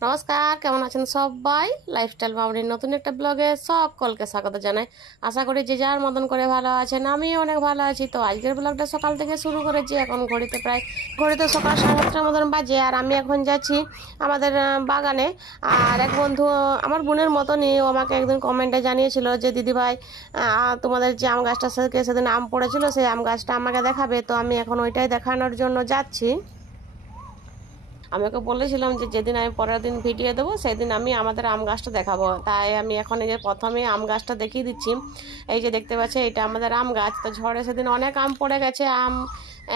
নমস্কার, কেমন আছেন সবাই? লাইফস্টাইল মামনির নতুন একটা ব্লগে সকলকে স্বাগত জানাই। আশা করি যে যার মতন করে ভালো আছেন, আমি অনেক ভালো আছি। তো আজকের ব্লগটা সকাল থেকে শুরু করেছি। এখন ঘড়িতে সকাল 7:30 মতন বাজে। আর আমি এখন যাচ্ছি আমাদের বাগানে। আর এক বন্ধু আমার বোনের মতনই, ও আমাকে একদিন কমেন্টে জানিয়েছিল যে দিদিভাই, তোমাদের যে আম গাছটা সেদিন আম পড়েছিল, সেই আম গাছটা আমাকে দেখাবে। তো আমি এখন ওইটাই দেখানোর জন্য যাচ্ছি। আমি ওকে বলেছিলাম যে যেদিন আমি পরের দিন ভিডিও দেবো সেদিন আমি আমাদের আম গাছটা দেখাবো। তাই আমি এখন এই যে প্রথমে আম গাছটা দেখিয়ে দিচ্ছি। এই যে দেখতে পাচ্ছি, এটা আমাদের আম গাছ। তো ঝড়ে সেদিন অনেক আম পড়ে গেছে। আম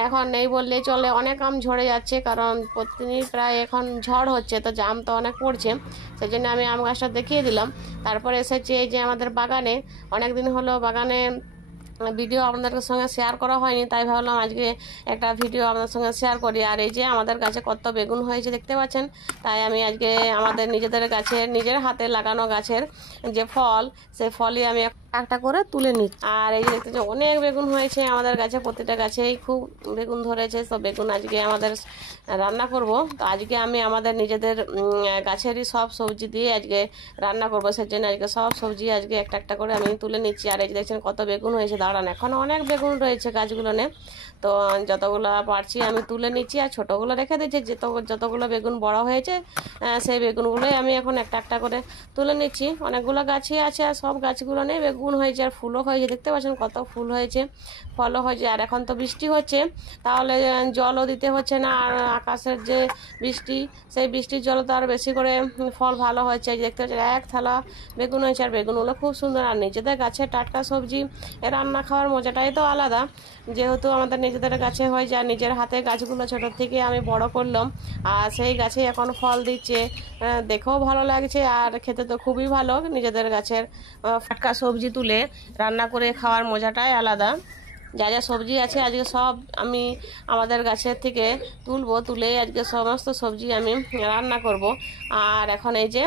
এখন নেই বললেই চলে, অনেক আম ঝরে যাচ্ছে, কারণ প্রতিদিনই প্রায় এখন ঝড় হচ্ছে। তো আম তো অনেক পড়ছে, সেই জন্য আমি আম গাছটা দেখিয়ে দিলাম। তারপরে এসেছি এই যে আমাদের বাগানে। অনেক দিন হলো বাগানে ভিডিও আপনাদের সঙ্গে শেয়ার করা হয়নি, তাই ভাবলাম আজকে একটা ভিডিও আপনাদের সঙ্গে শেয়ার করি। আর এই যে আমাদের গাছে কত বেগুন হয়েছে দেখতে পাচ্ছেন। তাই আমি আজকে আমাদের নিজেদের গাছের, নিজের হাতে লাগানো গাছের যে ফল, সেই ফলই আমি একটা করে তুলে নিচ্ছি। আর এই যে দেখতে পাচ্ছি অনেক বেগুন হয়েছে আমাদের গাছে, প্রতিটা গাছেই খুব বেগুন ধরেছে। তো বেগুন আজকে আমাদের রান্না করব। তো আজকে আমি আমাদের নিজেদের গাছেরই সব সবজি দিয়ে আজকে রান্না করবো, সেই জন্য আজকে সব সবজি আজকে একটা একটা করে আমি তুলে নিচ্ছি। আর এই যে দেখছেন কত বেগুন হয়েছে, দাঁড়ান, এখনও অনেক বেগুন রয়েছে গাছগুলো নে। তো যতগুলো পারছি আমি তুলে নিচ্ছি, আর ছোটোগুলো রেখে দিচ্ছি। যতগুলো বেগুন বড় হয়েছে সেই বেগুনগুলোই আমি এখন একটা একটা করে তুলে নিচ্ছি। অনেকগুলো গাছই আছে, আর সব গাছগুলো নেই বেগুন হয়েছে, আর ফুলও হয়েছে। দেখতে পাচ্ছেন কত ফুল হয়েছে, ফলও হয়েছে। আর এখন তো বৃষ্টি হচ্ছে, তাহলে জলও দিতে হচ্ছে না। আর আকাশের যে বৃষ্টি, সেই বৃষ্টির জল তো আরও বেশি করে ফল ভালো হয়েছে। দেখতে পাচ্ছেন এক থালা বেগুন হয়েছে, আর বেগুনগুলো খুব সুন্দর। আর নিজেদের গাছের টাটকা সবজি রান্না খাওয়ার মজাটাই তো আলাদা। যেহেতু আমাদের নিজেদের গাছে হয়, যা নিজের হাতে গাছগুলো ছোটোর থেকে আমি বড় করলাম, আর সেই গাছে এখন ফল দিচ্ছে, দেখেও ভালো লাগছে। আর খেতে তো খুবই ভালো, নিজেদের গাছের টাটকা সবজি তুলে রান্না করে খাওয়ার মজাটাই আলাদা। যা যা সবজি আছে আজকে সব আমি আমাদের গাছের থেকে তুলে আজকে সমস্ত সবজি আমি রান্না করব। আর এখন এই যে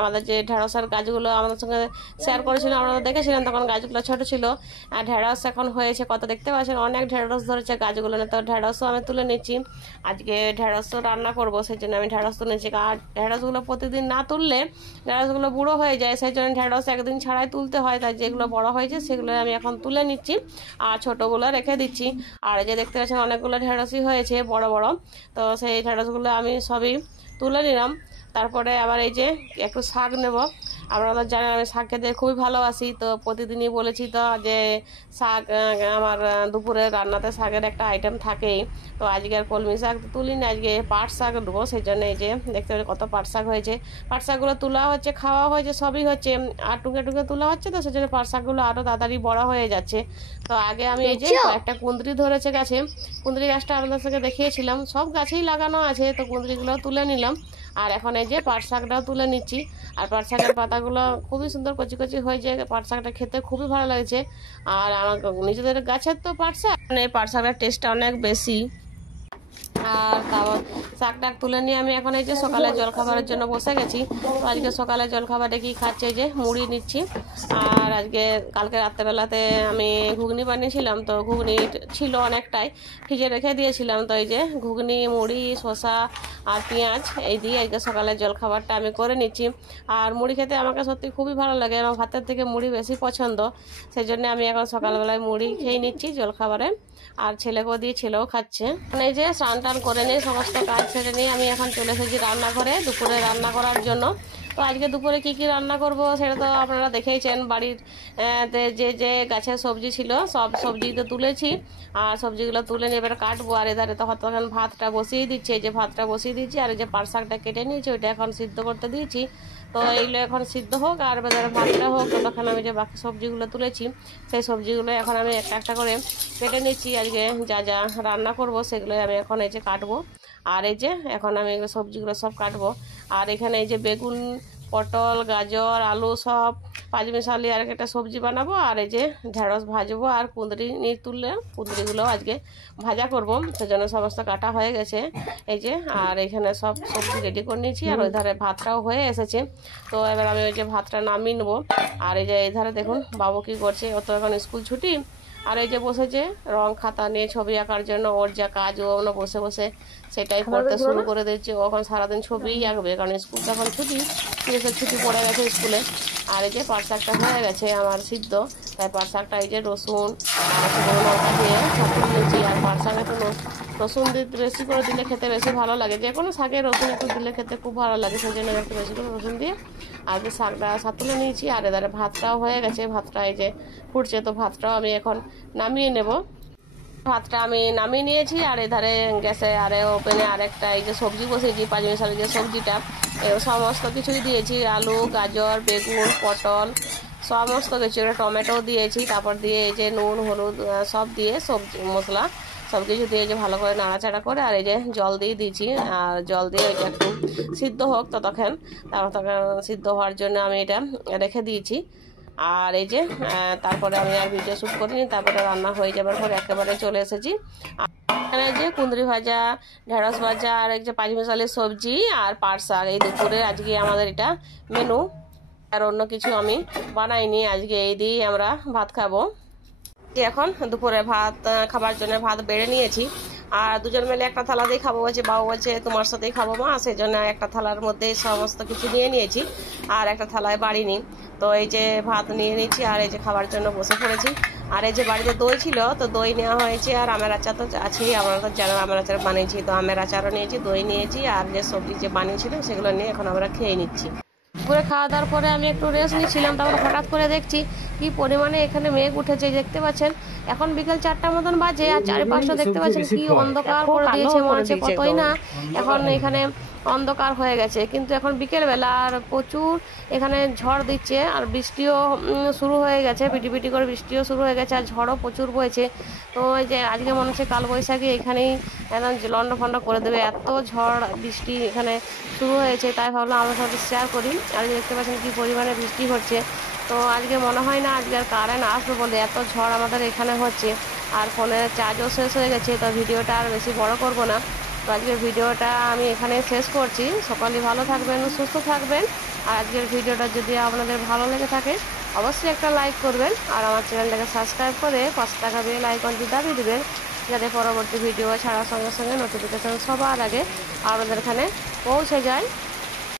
আমাদের যে ঢেঁড়সের গাছগুলো আমাদের সঙ্গে শেয়ার করেছিলাম, আপনারা দেখেছিলেন, তখন গাছগুলো ছোট ছিল। আর ঢেঁড়স এখন হয়েছে কত, দেখতে পাচ্ছেন অনেক ঢেঁড়স ধরেছে গাছগুলো। তো ঢেঁড়সও আমি তুলে নিচ্ছি, আজকে ঢেঁড়সও রান্না করব, সেই জন্য আমি ঢেঁড়স তুলে নিচ্ছি। আর ঢেঁড়সগুলো প্রতিদিন না তুললে ঢেঁড়সগুলো বুড়ো হয়ে যায়, সেই জন্য ঢেঁড়স একদিন ছাড়াই তুলতে হয়। তাই যেগুলো বড় হয়েছে সেগুলো আমি এখন তুলে নিচ্ছি, আর ছোটোগুলো রেখে দিচ্ছি। আর এই যে দেখতে পাচ্ছেন অনেকগুলো ঢেঁড়সই হয়েছে বড় বড়। তো সেই ঢেঁড়সগুলো আমি সবই তুলে নিলাম। তারপরে আবার এই যে একটু শাক নেব। আপনারা জানেন আমি শাক খেতে খুবই ভালোবাসি। তো প্রতিদিনই বলেছি তো যে শাক আমার দুপুরে রান্নাতে শাকের একটা আইটেম থাকেই। তো আজকে আর কলমি শাক তুলিনি, আজকে পাট শাক দেবো, সেই জন্য এই যে দেখতে পাচ্ছি কত পাট শাক হয়েছে। পাট শাকগুলো তোলা হচ্ছে, খাওয়া হয়েছে, সবই হচ্ছে। আর টুকে টুকে তোলা হচ্ছে, তো সেই জন্য পাট শাকগুলো আরও তাড়াতাড়ি বড় হয়ে যাচ্ছে। তো আগে আমি এই যে একটা কুঁদরি ধরেছে গাছে, কুঁদরি গাছটা আপনাদের সঙ্গে দেখিয়েছিলাম, সব গাছেই লাগানো আছে। তো কুঁদরিগুলো তুলে নিলাম, আর এখন এই যে পাট শাকটাও তুলে নিচ্ছি। আর পাট শাকের পাতাগুলো খুবই সুন্দর কচি কচি হয়েছে, পাট শাকটা খেতে খুবই ভালো লাগছে। আর আমার নিজেদের গাছের তো পাট শাক, এই পাট শাকের টেস্টটা অনেক বেশি। আর তারপর শাকটাক তুলে নিয়ে আমি এখন এই যে সকালে জলখাবারের জন্য বসে গেছি। তো আজকে সকালে জলখাবারে কি খাচ্ছে, এই যে মুড়ি নিচ্ছি। আর আজকে কালকে রাত্রেবেলাতে আমি ঘুগনি বানিয়েছিলাম, তো ঘুগনি ছিল অনেকটাই, ফ্রিজে রেখে দিয়েছিলাম। তো এই যে ঘুগনি, মুড়ি, শসা আর পেঁয়াজ এই দিয়ে আজকে সকালে জলখাবারটা আমি করে নিচ্ছি। আর মুড়ি খেতে আমাকে সত্যি খুবই ভালো লাগে, আমার ভাতের থেকে মুড়ি বেশি পছন্দ, সেই জন্য আমি এখন সকালবেলায় মুড়ি খেয়ে নিচ্ছি জলখাবারে। আর ছেলেকেও দিয়ে, ছেলেও খাচ্ছে। এই যে স্নান টান করে নিয়ে সমস্ত কাজ ছেড়ে নিয়ে আমি এখন চলে এসেছি রান্নাঘরে দুপুরে রান্না করার জন্য। তো আজকে দুপুরে কি কি রান্না করব সেটা তো আপনারা দেখেইছেন। বাড়ির যে যে গাছের সবজি ছিল সব সবজি তো তুলেছি, আর সবজিগুলো তুলে নিয়ে এবার কাটবো। আর এধারে তো তখন ভাতটা বসিয়ে দিচ্ছি, এই যে ভাতটা বসিয়ে দিচ্ছি। আর এই যে পাট শাকটা কেটে নিয়েছি, ওইটা এখন সিদ্ধ করতে দিয়েছি। তো এইগুলো এখন সিদ্ধ হোক, আর এবার ভাতটা হোক, তখন আমি যে বাকি সবজিগুলো তুলেছি সেই সবজিগুলো এখন আমি একটা একটা করে কেটে নিচ্ছি। আজকে যা যা রান্না করব সেগুলো আমি এখন এই যে কাটবো। আর এই যে এখন আমি সবজিগুলো সব কাটবো। আর এখানে এই যে বেগুন, পটল, গাজর, আলু সব পাঁচমিশালি আর একটা সবজি বানাবো। আর এই যে ঢেঁড়স ভাজবো, আর কুঁদরি নিয়ে তুললে কুঁদরিগুলো আজকে ভাজা করব, সেজন্য সমস্ত কাটা হয়ে গেছে এই যে। আর এখানে সব সবজি রেডি করে নিয়েছি, আর ওই ধারে ভাতটাও হয়ে এসেছে। তো এবার আমি ওই যে ভাতটা নামিয়ে নেবো। আর এই যে এই ধারে দেখুন বাবু কী করছে, ও তো এখন স্কুল ছুটি, আর এই যে বসেছে রং খাতা নিয়ে ছবি আঁকার জন্য, ওর যা কাজ ও বসে বসে সেটাই করতে শুরু করে দিচ্ছে। ও এখন সারাদিন ছবিই আঁকবে, কারণ স্কুল তো এখন ছুটি ছুটি পড়ে গেছে স্কুলে। আর এই যে পাট শাকটা হয়ে গেছে আমার সিদ্ধ, তাই পাট শাকটা এই যে রসুন আর শুকনো লঙ্কা দিয়ে ছাড়িয়ে নিয়েছি। আর পাট শাক একটু রসুন দিয়ে বেশি করে দিলে খেতে বেশি ভালো লাগে, যে কোনো শাকে রসুন একটু দিলে খেতে খুব ভালো লাগে, সেই জন্য একটু বেশি করে রসুন দিয়ে আর যে শাকটা তুলে নিয়েছি। আর এধারে ভাতটাও হয়ে গেছে, ভাতটা এই যে ফুটছে, তো ভাতটাও আমি এখন নামিয়ে নেব। ভাতটা আমি নামিয়ে নিয়েছি। আর এধারে গ্যাসে ওপেনে আরেকটা এই যে সবজি বসিয়েছি, পাঁচমিশালি যে সবজিটা সমস্ত কিছুই দিয়েছি, আলু গাজর বেগুন পটল সমস্ত কিছু, টমেটো দিয়েছি, তারপর দিয়ে এই যে নুন হলুদ সব দিয়ে সবজি মশলা সব কিছু দিয়ে যে ভালো করে নাড়াচাড়া করে আর এই যে জল দিয়ে দিয়েছি। আর জল দিয়ে ওইটা একটু সিদ্ধ হোক ততক্ষণ, তখন সিদ্ধ হওয়ার জন্য আমি এটা রেখে দিয়েছি। আর এই যে তারপরে আমি আর ভিডিও শ্যুট করিনি, তারপরে রান্না হয়ে যাবার পর একেবারে চলে এসেছি। এখানে যে কুঁদরি ভাজা ঢেঁড়স ভাজা আর এই যে পাঁচমিশালি সবজি আর পাট শাক, এই দুপুরে আজকে আমাদের এটা মেনু। আর অন্য কিছু আমি বানাইনি, আজকে এই দিয়েই আমরা ভাত খাবো। এখন দুপুরে ভাত খাবার জন্য ভাত বেড়ে নিয়েছি, আর দুজন মিলে একটা থালাতেই খাবো বলছে, বাবু বলছে তোমার সাথেই খাবো মা, সেই জন্য একটা থালার মধ্যে সমস্ত কিছু নিয়ে নিয়েছি আর একটা থালায় বাড়িনি। তো এই যে ভাত নিয়ে নিয়েছি আর এই যে খাবার জন্য বসে পড়েছি। আর এই যে বাড়িতে দই ছিল, তো দই নেওয়া হয়েছে, আর আমের আচার তো আছেই, আমরা তো যারা আমের আচার বানিয়েছি, তো আমের আচারও নিয়েছি, দই নিয়েছি, আর যে সবজি যে বানিয়েছিল সেগুলো নিয়ে এখন আমরা খেয়ে নিচ্ছি। দুপুরে খাওয়া দাওয়ার পরে আমি একটু রেস্ট নিচ্ছিলাম, তারপর হঠাৎ করে দেখছি কি পরিমাণে এখানে মেঘ উঠেছে, দেখতে পাচ্ছেন এখন বিকেল 4টার মতন বাজে, আর চারিপাশটা দেখতে পাচ্ছেন কি অন্ধকার করে দিয়েছে, মনে হচ্ছে কতই না এখন এখানে অন্ধকার হয়ে গেছে। কিন্তু এখন বিকেলবেলা আর প্রচুর এখানে ঝড় দিচ্ছে, আর বৃষ্টিও শুরু হয়ে গেছে, পিটি করে বৃষ্টিও শুরু হয়ে গেছে, আর ঝড়ও প্রচুর বইছে। তো এই যে আজকে মনে হচ্ছে কালবৈশাখী এখানেই একদম লন্ড ফন্ড করে দেবে, এত ঝড় বৃষ্টি এখানে শুরু হয়েছে, তাই ভাবলাম আমার সাথে শেয়ার করি। আর দেখতে পাচ্ছেন কি পরিমাণে বৃষ্টি হচ্ছে। তো আজকে মনে হয় না আজকে আর কারেন্ট আসবে বলে, এত ঝড় আমাদের এখানে হচ্ছে, আর ফোনের চার্জও শেষ হয়ে গেছে, তো ভিডিওটা আর বেশি বড় করব না। তো আজকের ভিডিওটা আমি এখানে শেষ করছি। সকলে ভালো থাকবেন, সুস্থ থাকবেন। আর আজকের ভিডিওটা যদি আপনাদের ভালো লেগে থাকে অবশ্যই একটা লাইক করবেন, আর আমার চ্যানেলটাকে সাবস্ক্রাইব করে পাশে থাকা বেল আইকনটি দাবিয়ে দেবেন, যাতে পরবর্তী ভিডিও ছাড়ার সঙ্গে সঙ্গে নোটিফিকেশান সবার আগে আপনাদের এখানে পৌঁছে যায়।